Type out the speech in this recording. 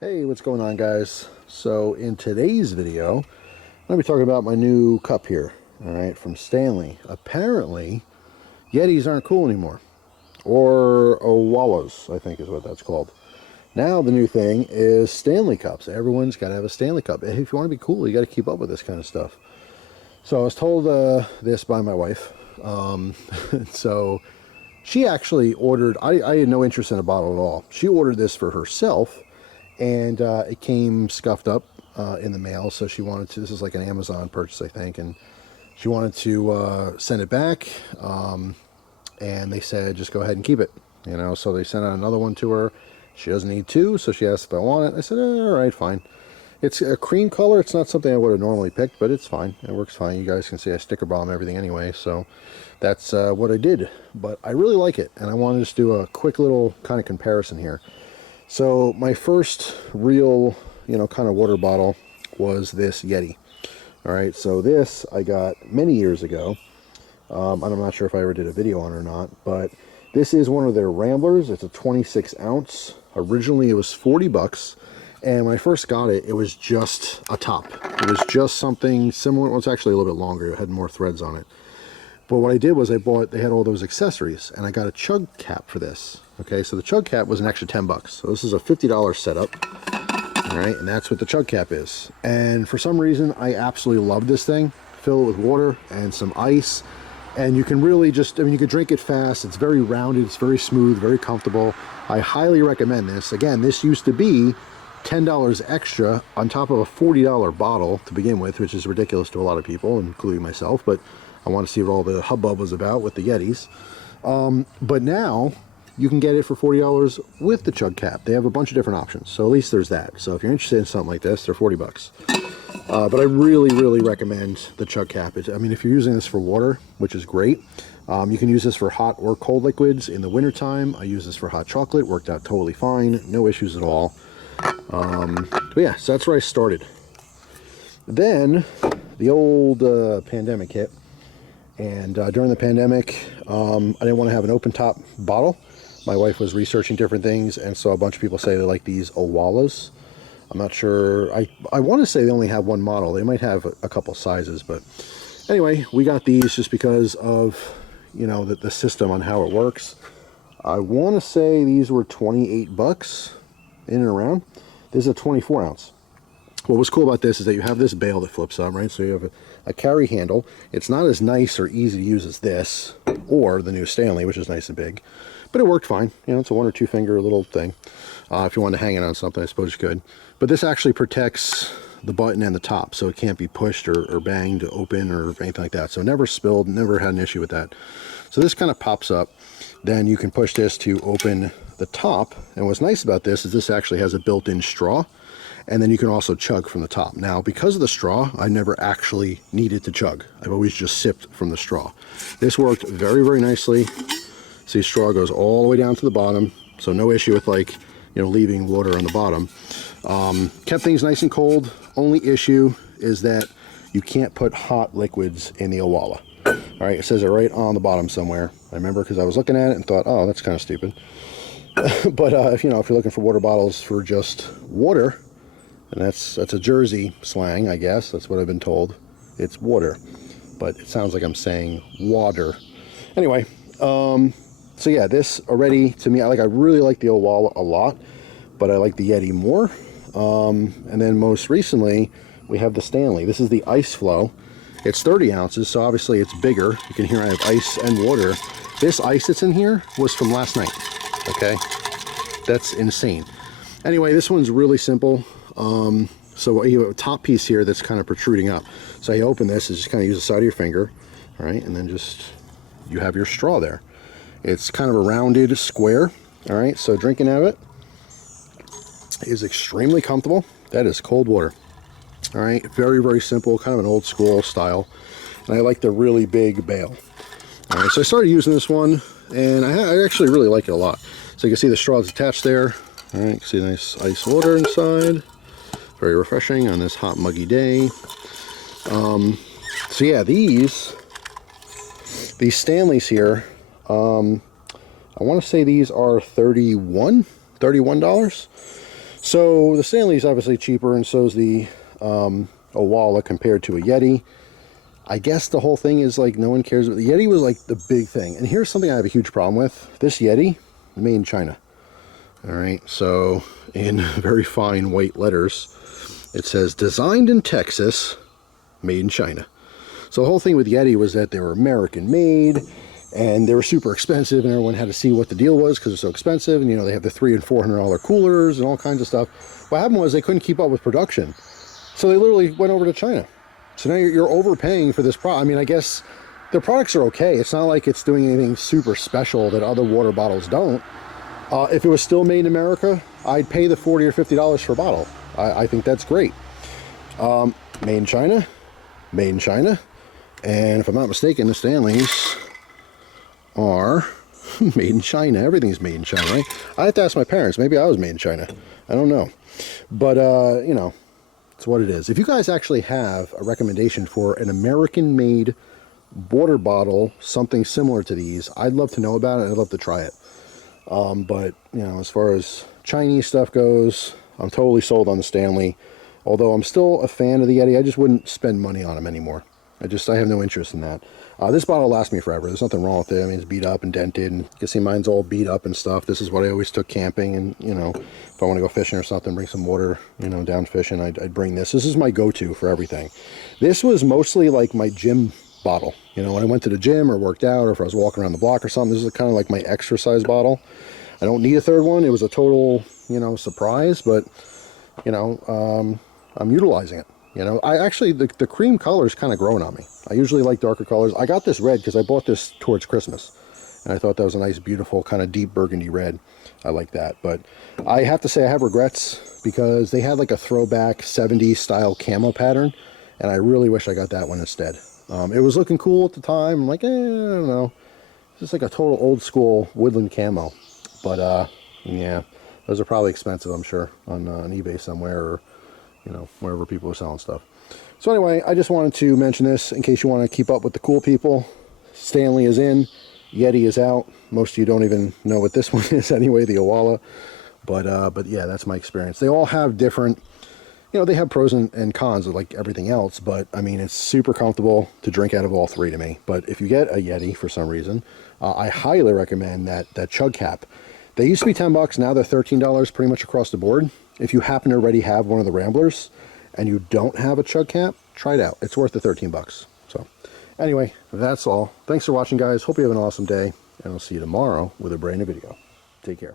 Hey, what's going on, guys? So in today's video, I'm going to be talking about my new cup here, all right, from Stanley. Apparently, Yetis aren't cool anymore, or Owalas, I think is what that's called. Now the new thing is Stanley cups. Everyone's got to have a Stanley cup. If you want to be cool, you got to keep up with this kind of stuff. So I was told this by my wife. So she actually ordered, I had no interest in a bottle at all. She ordered this for herself, and it came scuffed up in the mail, so she wanted to, this is like an Amazon purchase, I think, and she wanted to send it back, and they said, just go ahead and keep it, you know, so they sent out another one to her. She doesn't need two, so she asked if I want it. I said, all right, fine. It's a cream color. It's not something I would have normally picked, but it's fine. It works fine. You guys can see I sticker bomb everything anyway, so that's what I did. But I really like it, and I want to just do a quick little kind of comparison here. So my first real, kind of water bottle was this Yeti. All right, so this I got many years ago. I'm not sure if I ever did a video on it or not, but this is one of their Ramblers. It's a 26 ounce. Originally it was 40 bucks. And when I first got it, it was just a top. It was just something similar. Well, it's actually a little bit longer. It had more threads on it. But what I did was they had all those accessories, and I got a chug cap for this. Okay, so the chug cap was an extra 10 bucks. So this is a $50 setup. All right, and that's what the chug cap is. And for some reason, I absolutely love this thing. Fill it with water and some ice. And you can really just, you can drink it fast. It's very rounded. It's very smooth, very comfortable. I highly recommend this. Again, this used to be $10 extra on top of a $40 bottle to begin with, which is ridiculous to a lot of people, including myself, but I want to see what all the hubbub was about with the Yetis. But now you can get it for $40 with the chug cap. They have a bunch of different options, so at least there's that. So if you're interested in something like this, they're 40 bucks. But I really recommend the chug cap. If you're using this for water, which is great, you can use this for hot or cold liquids in the wintertime. I use this for hot chocolate, worked out totally fine, no issues at all. But yeah, so that's where I started. Then the old pandemic hit, and during the pandemic, I didn't want to have an open top bottle. My wife was researching different things and saw a bunch of people say they like these Owalas. I'm not sure. I want to say they only have one model. They might have a couple sizes, but anyway, we got these just because of the system on how it works. I want to say these were 28 bucks in and around. This is a 24 ounce. What was cool about this is that you have this bail that flips up, right? So you have a carry handle. It's not as nice or easy to use as this or the new Stanley, which is nice and big, but it worked fine. It's a 1 or 2 finger little thing. If you want to hang it on something, I suppose you could. But this actually protects the button and the top, so it can't be pushed or banged to open or anything like that. So never spilled, never had an issue with that. So this kind of pops up. Then you can push this to open the top, and what's nice about this is this actually has a built-in straw, and then you can also chug from the top. Now, because of the straw, I never actually needed to chug. I've always just sipped from the straw. This worked very nicely. See, straw goes all the way down to the bottom, so no issue with leaving water on the bottom. Kept things nice and cold. Only issue is that you can't put hot liquids in the Owala. All right, it says it right on the bottom somewhere. I remember because I was looking at it and thought, oh, that's kind of stupid. But if you're looking for water bottles for just water, and that's a Jersey slang, I guess. That's what I've been told. It's water, but it sounds like I'm saying water. Anyway, so yeah, this already to me, I really like the Owala a lot, but I like the Yeti more. And then most recently, we have the Stanley. This is the Ice Flow. It's 30 ounces, so obviously it's bigger. You can hear I have ice and water. This ice that's in here was from last night. Okay, that's insane. Anyway, this one's really simple. So you have a top piece here that's kind of protruding up. So you open this, is just kind of use the side of your finger, all right, and then just you have your straw there. It's kind of a rounded square, all right. So drinking out of it is extremely comfortable. That is cold water. All right, very simple, kind of an old school style, and I like the really big bail. All right, so I started using this one, and I actually really like it a lot. So you can see the straw is attached there. All right, you can see nice ice water inside. Very refreshing on this hot, muggy day. So yeah, these Stanleys here, I want to say these are $31. So the Stanley's obviously cheaper, and so is the Owala compared to a Yeti. I guess the whole thing is like no one cares. The Yeti was like the big thing. And here's something I have a huge problem with. This Yeti, made in China. All right, so in very fine white letters, it says designed in Texas, made in China. So the whole thing with Yeti was that they were American made, and they were super expensive, and everyone had to see what the deal was because they're so expensive. And you know, they have the $300 and $400 coolers and all kinds of stuff. What happened was they couldn't keep up with production, so they literally went over to China. So now you're overpaying for this product. I mean, I guess their products are okay. It's not like it's doing anything super special that other water bottles don't. If it was still made in America, I'd pay the $40 or $50 for a bottle. I think that's great. Made in China, made in China. And if I'm not mistaken, the Stanleys are made in China. Everything's made in China, right? I have to ask my parents. Maybe I was made in China. I don't know. But, you know, it's what it is. If you guys actually have a recommendation for an American-made water bottle, something similar to these, I'd love to know about it. I'd love to try it. But, you know, as far as Chinese stuff goes, I'm totally sold on the Stanley. Although I'm still a fan of the Yeti, I just wouldn't spend money on them anymore. I have no interest in that. This bottle lasts me forever. There's nothing wrong with it. I mean, it's beat up and dented, and you can see mine's all beat up and stuff. This is what I always took camping, and, you know, if I want to go fishing or something, bring some water, you know, down fishing, I'd bring this. This is my go-to for everything. This was mostly like my gym bottle. You know, when I went to the gym or worked out, or if I was walking around the block or something, this is kind of like my exercise bottle. I don't need a third one. It was a total, you know, surprise, but, you know, I'm utilizing it. You know, I actually, the cream color is kind of growing on me. I usually like darker colors. I got this red because I bought this towards Christmas, and I thought that was a nice, beautiful, kind of deep burgundy red. I like that. But I have to say I have regrets because they had like a throwback 70s style camo pattern, and I really wish I got that one instead. It was looking cool at the time. I'm like, I don't know. It's just like a total old school woodland camo. But, yeah, those are probably expensive, I'm sure, on eBay somewhere, or, you know, wherever people are selling stuff. So anyway, I just wanted to mention this in case you want to keep up with the cool people. Stanley is in, Yeti is out. Most of you don't even know what this one is anyway, the Owala. But yeah, that's my experience. They all have different, you know, they have pros and cons like everything else, but I mean, it's super comfortable to drink out of all three to me. But if you get a Yeti for some reason, I highly recommend that chug cap. They used to be $10, now they're $13 pretty much across the board. If you happen to already have one of the Ramblers and you don't have a chug cap, try it out. It's worth the $13. So anyway, that's all. Thanks for watching, guys. Hope you have an awesome day, and I'll see you tomorrow with a brand new video. Take care.